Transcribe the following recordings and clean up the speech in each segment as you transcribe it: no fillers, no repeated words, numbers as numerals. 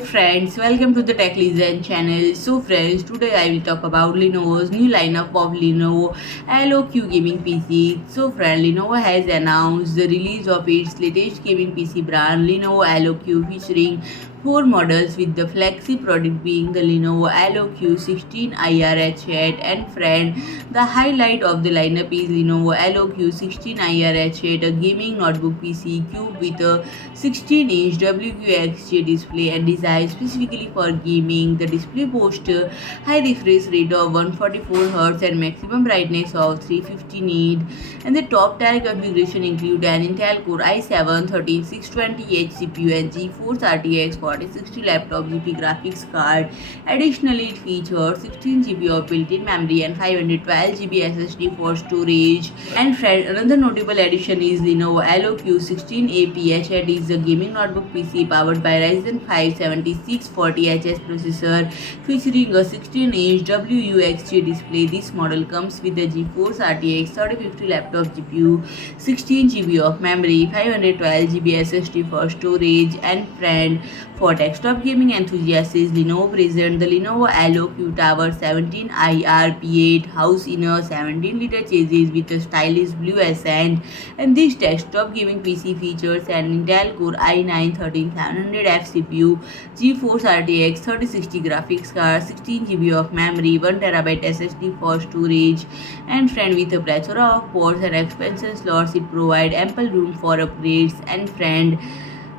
friends, welcome to the Tech Listen channel. So friends, today I will talk about Lenovo's new lineup of Lenovo LOQ gaming PC. So friend, Lenovo has announced the release of its latest gaming PC brand Lenovo LOQ, featuring four models, with the flagship product being the Lenovo LOQ 16IRH8. And friend, the highlight of the lineup is Lenovo LOQ 16IRH8, a gaming notebook PC cube with a 16-inch WUXGA display and designed specifically for gaming. The display boasts a high refresh rate of 144Hz and maximum brightness of 350 nit. And the top tier configuration include an Intel Core i7-13620H CPU and GeForce RTX 4060 laptop GP graphics card. Additionally, it features 16 GB of built-in memory and 512 GB SSD for storage. And friend, another notable addition is Lenovo LOQ 16APH. It is a gaming notebook PC powered by Ryzen 5 7640HS processor, featuring a 16-inch WUXGA display. This model comes with a GeForce RTX 3050 laptop GPU, 16 GB of memory, 512 GB SSD for storage. And friend, for desktop gaming enthusiasts, Lenovo presents the Lenovo LOQ Tower 17IRH8, housed in a 17-liter chassis with a stylish blue accent. And this desktop gaming PC features an Intel Core i9-13700F CPU, GeForce RTX 3060 graphics card, 16 GB of memory, 1TB SSD for storage. And friend, with a plethora of ports and expansion slots, it provides ample room for upgrades. And friend,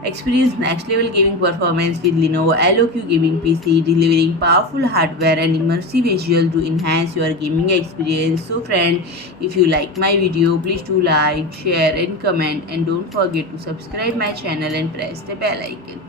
experience next level gaming performance with Lenovo LOQ gaming PC, delivering powerful hardware and immersive visual to enhance your gaming experience. So friend, if you like my video, please do like, share and comment, and don't forget to subscribe my channel and press the bell icon.